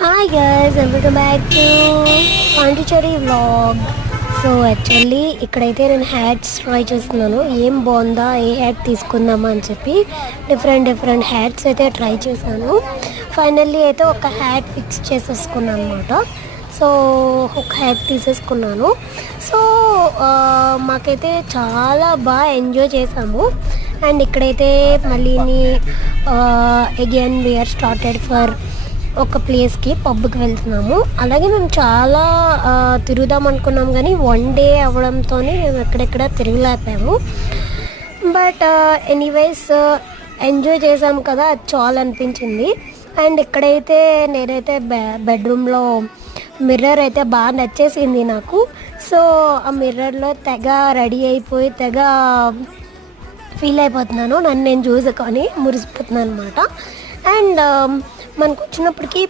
Hi guys and welcome back to Pondicherry vlog. So actually ఇక్కడైతే నేను hats try చేస్తున్నాను. ఏం బాగుందా, ఏ హ్యాట్ తీసుకుందామా అని చెప్పి డిఫరెంట్ హ్యాట్స్ అయితే ట్రై చేశాను. ఫైనల్లీ అయితే ఒక హ్యాట్ ఫిక్స్ చేసేసుకున్నాను అనమాట. సో ఒక హ్యాట్ తీసేసుకున్నాను. సో మాకైతే చాలా బాగా ఎంజాయ్ చేసాము. అండ్ ఇక్కడైతే మళ్ళీ అగైన్ వీఆర్ స్టార్టెడ్ ఫర్ ఒక ప్లేస్కి పబ్కి వెళ్తున్నాము. అలాగే మేము చాలా తిరుగుదాం అనుకున్నాం, కానీ వన్ డే అవ్వడంతో మేము ఎక్కడెక్కడ తిరగలేకపోయాము. బట్ ఎనీవేస్ ఎంజాయ్ చేసాము కదా, అది చాలా అనిపించింది. అండ్ ఇక్కడైతే నేనైతే బెడ్రూమ్లో మిర్రర్ అయితే బాగా నచ్చేసింది నాకు. సో ఆ మిర్రర్లో తెగ రెడీ అయిపోయి తెగ ఫీల్ అయిపోతున్నాను. నన్ను నేను చూసుకొని మురిసిపోతున్నాను అనమాట. అండ్ మనకు వచ్చినప్పటికీ